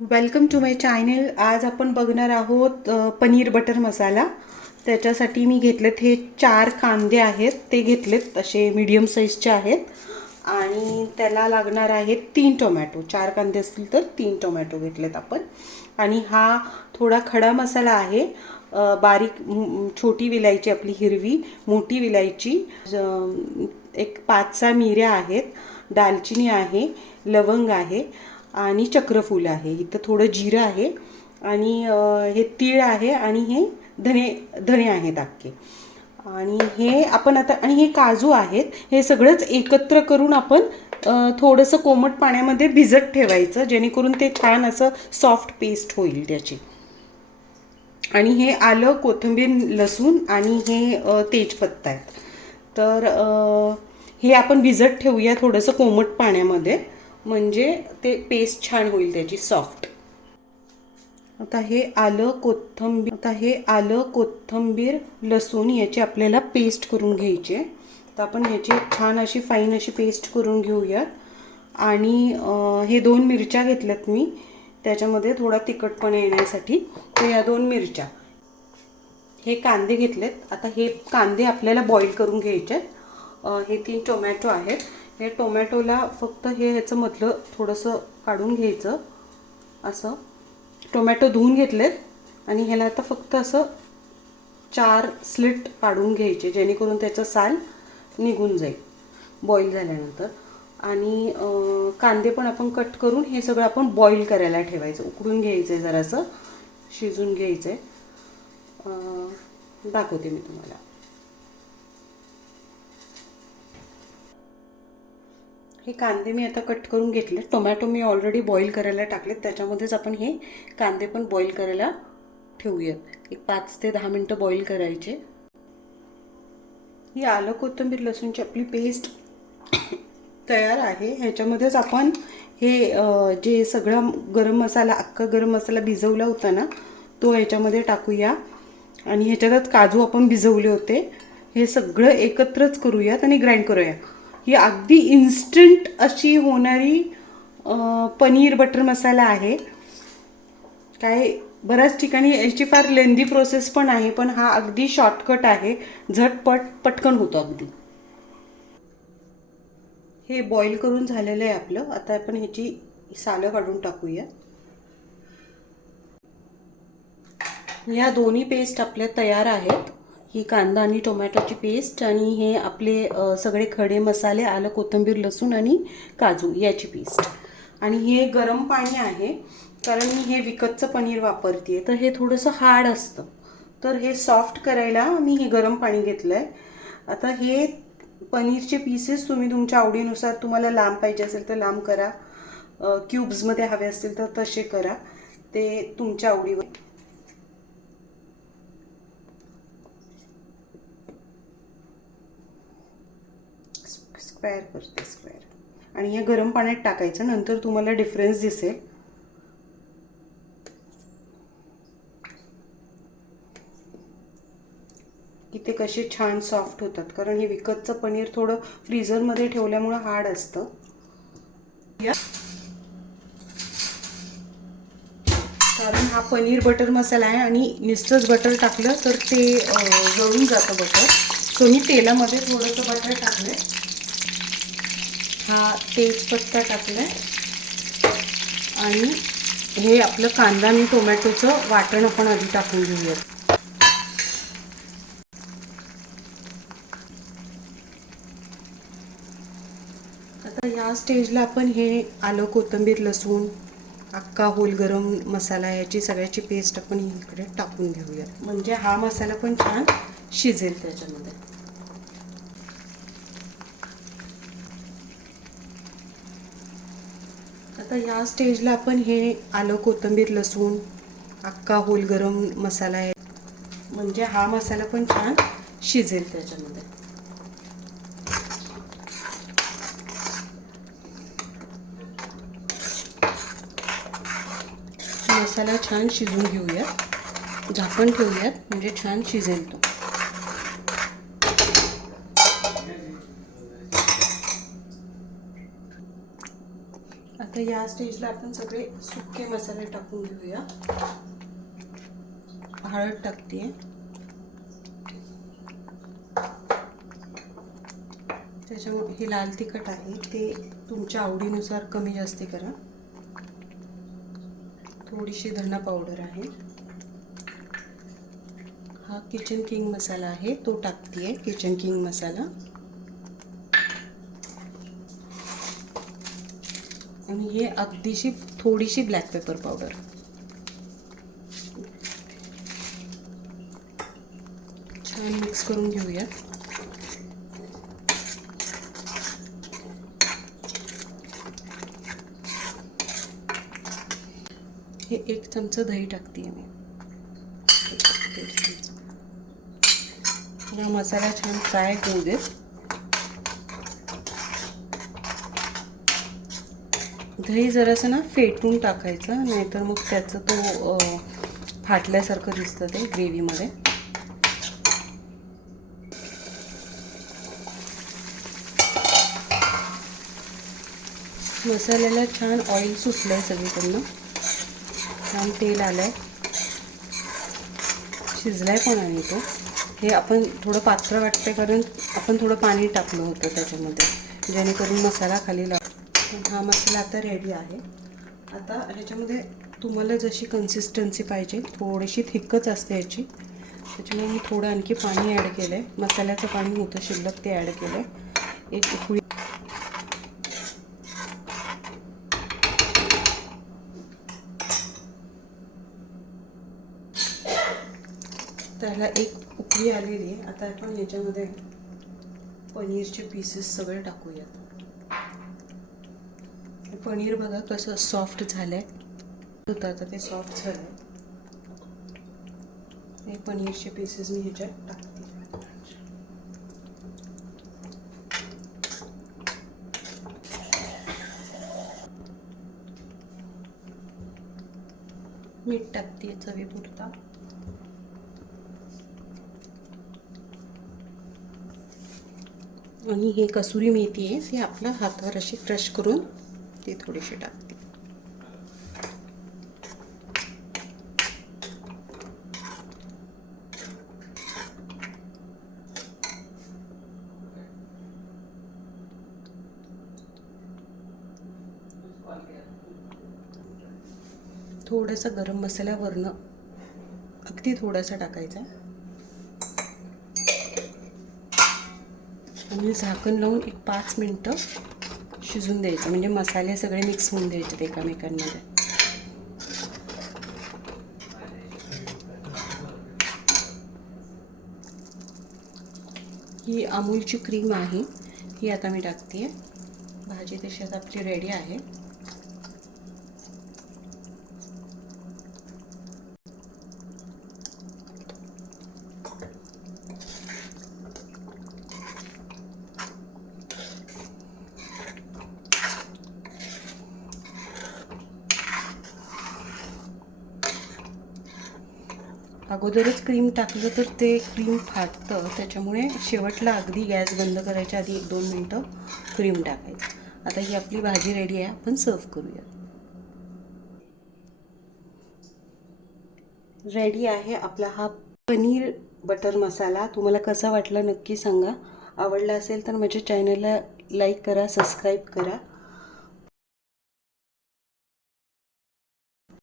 Welcome to my channel. आज आपण बघणार आहोत पनीर बटर मसाला. त्याच्यासाठी मी घेतलेत हे 4 कांदे आहेत, ते घेतलेत असे मीडियम साईजचे आहेत. आणि त्याला लागणार आहेत 3 टोमॅटो. 4 कांदे असतील तर 3 टोमॅटो घेतलेत आपण. आणि हा थोडा खडा मसाला आहे. बारीक छोटी विलायची आपली हिरवी, मोठी विलायची, एक 5-6 मिऱ्या आहेत, दालचिनी आहे, लवंग आहे आणि चक्रफूल आहे. इथं थोडं जिरं आहे आणि हे तीळ आहे आणि हे धणे आहेत अख्खे. आणि हे आपण आता आणि हे काजू आहेत. हे सगळंच एकत्र करून आपण थोडंसं कोमट पाण्यामध्ये भिजत ठेवायचं, जेणेकरून ते छान असं सॉफ्ट पेस्ट होईल त्याची. आणि हे आलं, कोथिंबीर, लसूण आणि हे तेजपत्ता आहेत. तर हे आपण भिजत ठेवूया थोडंसं कोमट पाण्यामध्ये, म्हणजे ते पेस्ट छान होईल त्याची सॉफ्ट. आता हे आलं, कोथिंबीर, लसूण याची आपल्याला पेस्ट करून घ्यायची आहे. तर आपण ह्याची छान अशी फाईन अशी पेस्ट करून घेऊयात. आणि हे 2 मिरच्या घेतल्यात मी, त्याच्यामध्ये थोडा तिखटपणा येण्यासाठी. तर या 2 मिरच्या, हे कांदे घेतलेत. आता हे कांदे आपल्याला बॉईल करून घ्यायचे आहेत. हे 3 टोमॅटो आहेत. हे टोमॅटोला फक्त ह्याचं मधलं थोडंसं काढून घ्यायचं. असं टोमॅटो धुवून घेतलेत आणि ह्याला आता फक्त असं 4 स्लिट काढून घ्यायचे, जेणेकरून त्याचं साल निघून जाईल बॉईल झाल्यानंतर. आणि कांदे पण आपण कट करून हे सगळं आपण बॉईल करायला ठेवायचं, उकडून घ्यायचं आहे, जरासं शिजून घ्यायचं आहे. दाखवते मी तुम्हाला. हे कांदे मी आता कट करून घेतले. टोमॅटो मी ऑलरेडी बॉईल करायला टाकलेत, त्याच्यामध्येच आपण हे कांदे पण बॉईल करायला ठेवूयात. एक 5 ते 10 मिनटं बॉईल करायचे. ही आलं, कोथिंबीर, लसूणची आपली पेस्ट तयार आहे. ह्याच्यामध्येच आपण हे जे सगळं अख्खा गरम मसाला भिजवला होता ना, तो ह्याच्यामध्ये टाकूया. आणि ह्याच्यातच काजू आपण भिजवले होते. हे सगळं एकत्रच करूयात आणि ग्राइंड करूया. ही अगदी इन्स्टंट अशी होणारी पनीर बटर मसाला आहे. काय बऱ्याच ठिकाणी याची फार लेंदी प्रोसेस पण आहे, पण हा अगदी शॉर्टकट आहे. झटपट पटकन होतो अगदी. हे बॉईल करून झालेलं आहे आपलं. आता आपण ह्याची सालं काढून टाकूया. ह्या दोन्ही पेस्ट आपल्या तयार आहेत. ही कांदा आणि टोमॅटोची पेस्ट आणि हे आपले सगळे खडे मसाले, आलं, कोथिंबीर, लसूण आणि काजू याची पेस्ट. आणि हे गरम पाणी आहे, कारण मी हे विकतचं पनीर वापरते, तर हे थोडंसं हार्ड असतं. तर हे सॉफ्ट करायला मी हे गरम पाणी घेतलं आहे. आता हे पनीरचे पीसेस तुम्ही तुमच्या आवडीनुसार, तुम्हाला लांब पाहिजे असेल तर लांब करा, क्यूब्समध्ये हवे असतील तर तसे करा, ते तुमच्या आवडीवर. स्क्वेअर करते स्क्वेअर. आणि हे गरम पाण्यात टाकायचं, नंतर तुम्हाला डिफरन्स दिसेल. की ते कसे छान सॉफ्ट होतात, कारण हे विकतचं पनीर थोडं फ्रीझरमध्ये ठेवल्यामुळं हार्ड असतं. कारण हा पनीर बटर मसाला आहे आणि नुसतंच बटर टाकलं तर ते जळून जातं बटर. सो मी तेलामध्ये थोडंसं बटर टाकलं. हा तेजपत्ता टाकला आणि हे आपलं कांदा आणि टोमॅटोचं वाटण आपण आधी टाकून घेऊयात. आता ह्या स्टेजला आपण हे आलं, कोथिंबीर, लसूण, अख्खा होल गरम मसाला याची सगळ्याची पेस्ट आपण इकडे टाकून घेऊया, म्हणजे हा मसाला पण छान शिजेल त्याच्यामध्ये. आता ह्या स्टेजला आपण हे आलं, कोथिंबीर, लसूण, अख्खा होल गरम मसाला आहे, म्हणजे हा मसाला पण छान शिजेल त्याच्यामध्ये. मसाला छान शिजून घेऊयात, झाकण ठेवूयात, म्हणजे छान शिजेल तो. आता या स्टेजला आपण सगळे सुके मसाले टाकून घेऊया. हळद टाकते, त्याच्यामुळे हे लाल तिखट आहे ते तुमच्या आवडीनुसार कमी जास्ती करा. थोडीशी धना पावडर आहे. हा किचन किंग मसाला आहे तो टाकते, किचन किंग मसाला. आणि हे अगदीशी थोडीशी ब्लॅक पेपर पावडर. छान मिक्स करून घेऊया. हे 1 चमचा दही टाकते मी. हा मसाला छान फ्राय होऊ दे. दही जरासं ना फेटून टाकायचं, नाहीतर मग त्याचं तो फाटल्यासारखं दिसतं ते ग्रेव्हीमध्ये. मसाल्याला छान ऑइल सुटलं आहे सगळीकडनं, छान तेल आलं आहे, शिजला आहे पण आहे तो. हे आपण थोडं पातळ वाटतं कारण आपण थोडं पाणी टाकलं होतं त्याच्यामध्ये, जेणेकरून मसाला खाली लागतो. हा मसाला आता रेडी आहे. आता ह्याच्यामध्ये तुम्हाला जशी कन्सिस्टन्सी पाहिजे, थोडीशी थिकच असते याची, त्याच्यामुळे मी थोडं आणखी पाणी ॲड केलं आहे. मसाल्याचं पाणी होतं शिल्लक ते ॲड केलं आहे. एक उकळी त्याला एक उकळी आलेली आहे. आता आपण ह्याच्यामध्ये पनीरचे पीसेस सगळे टाकूयात. पनीर बघा कसं सॉफ्ट झालंय होतं, आता ते सॉफ्ट झालंय. हे पनीरचे पीसेस मी ह्याच्यात टाकते. मीठ टाकते चवीपुरता. आणि हे कसुरी मेथी आहे ती आपल्या हातावर अशी क्रश करून ती थोडीशी टाकते. थोडासा गरम मसाला वरनं अगदी थोडासा टाकायचा आणि झाकण लावून एक 5 मिनिटं शिजून द्यायचं, म्हणजे मसाले सगळे मिक्स होऊन द्यायचे एकमेकांमध्ये. ही अमूलची क्रीम आहे, ही आता मी टाकते. भाजी तशी आता आपली रेडी आहे. अगोदरच क्रीम टाकलं तर ते क्रीम फाटतं, त्याच्यामुळे शेवटला अगदी गॅस बंद करायच्या आधी 1-2 मिनटं क्रीम टाकायचं. आता ही आपली भाजी रेडी आहे, आपण सर्व करूया. रेडी आहे आपला हा पनीर बटर मसाला. तुम्हाला कसा वाटला नक्की सांगा. आवडला असेल तर माझ्या चॅनलला लाईक करा, सबस्क्राईब करा.